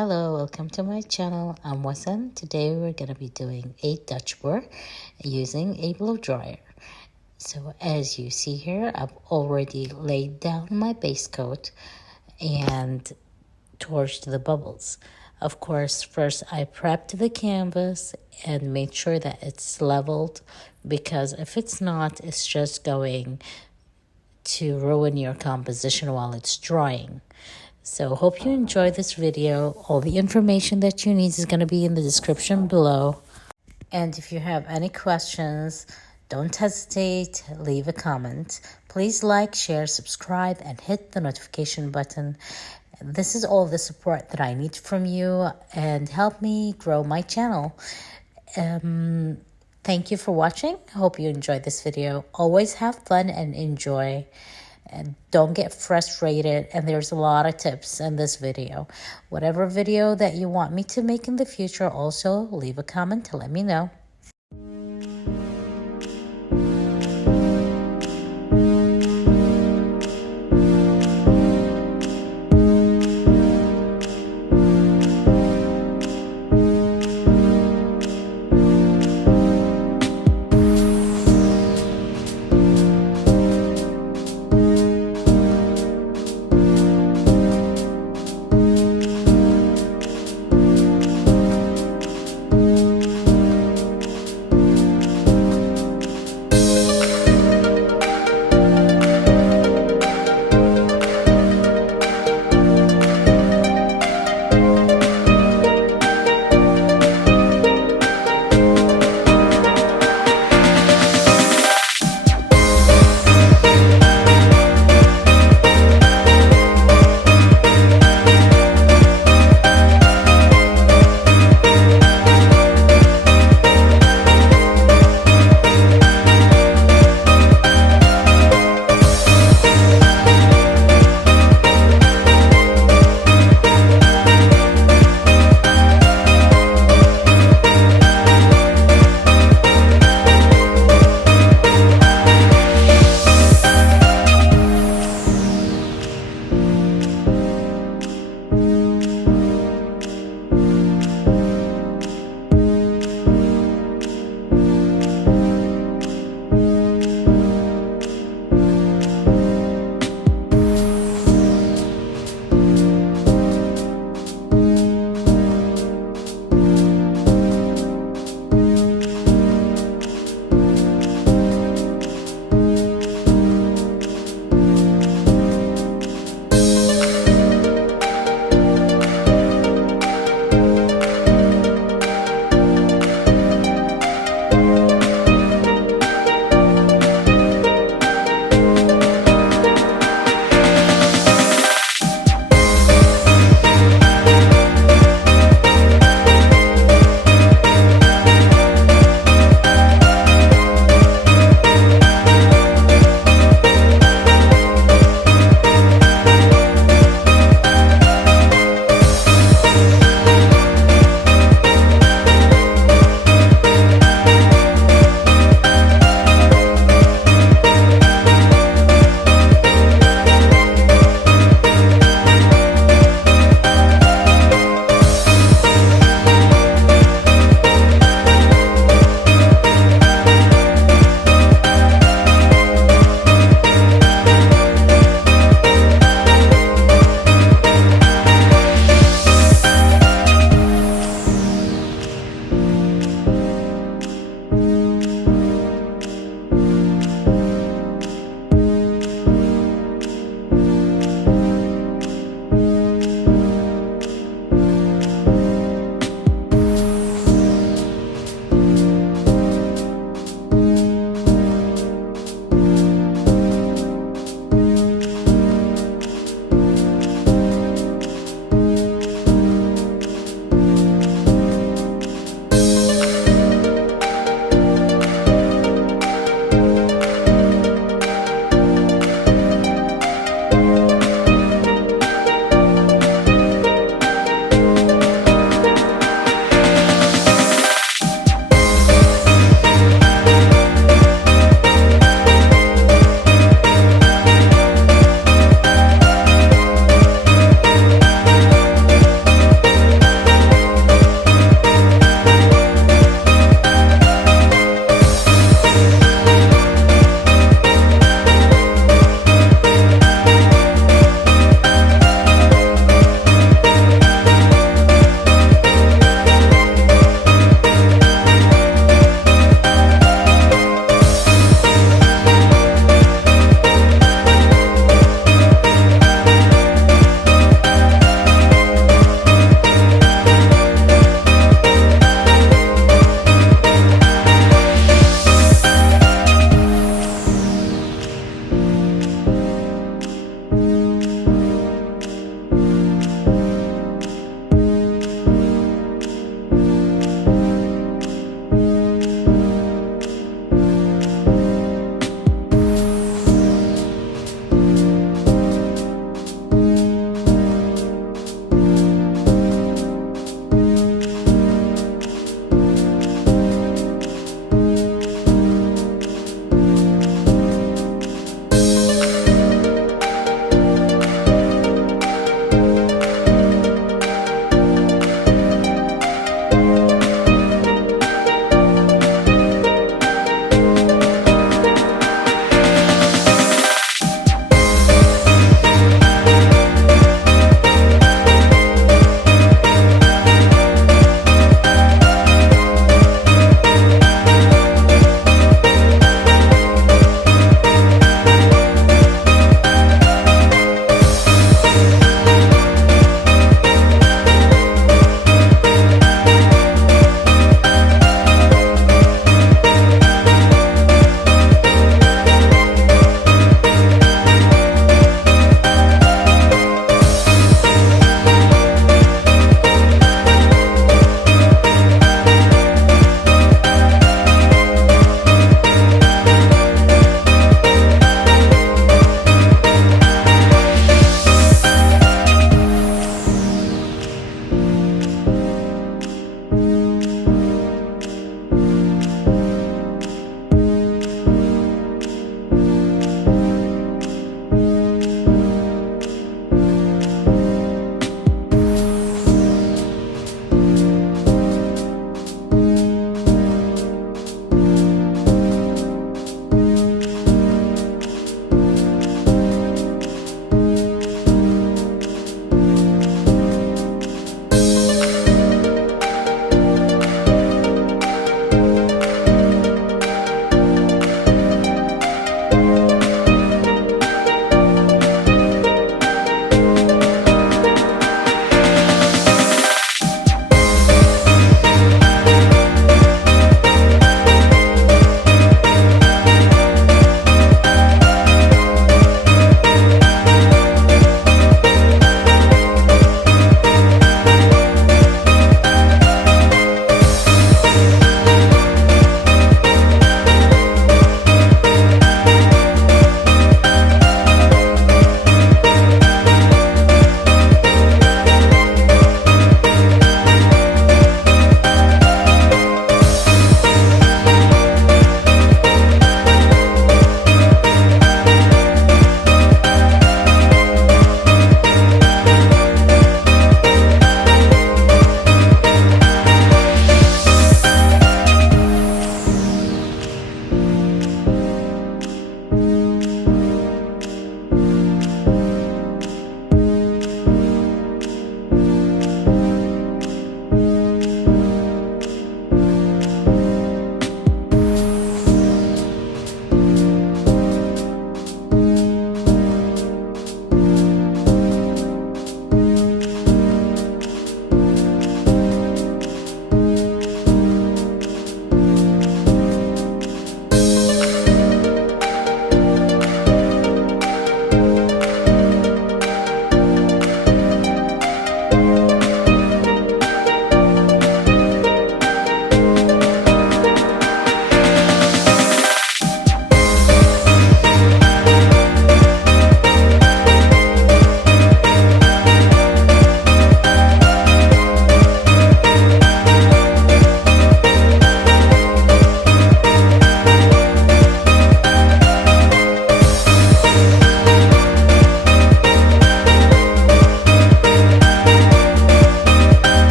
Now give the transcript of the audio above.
Hello, welcome to my channel. I'm Wasan. Today we're going to be doing a Dutch board using a blow dryer. So as you see here, I've already laid down my base coat and torched the bubbles. Of course, first I prepped the canvas and made sure that it's leveled, because if it's not, it's just going to ruin your composition while it's drying. So hope you enjoy this video. All the information that you need is going to be in the description below. And if you have any questions, don't hesitate, leave a comment. Please like, share, subscribe, and hit the notification button. This is all the support that I need from you and help me grow my channel. Thank you for watching. I hope you enjoyed this video. Always have fun and enjoy. And don't get frustrated, and there's a lot of tips in this video. Whatever video that you want me to make in the future, also leave a comment to let me know.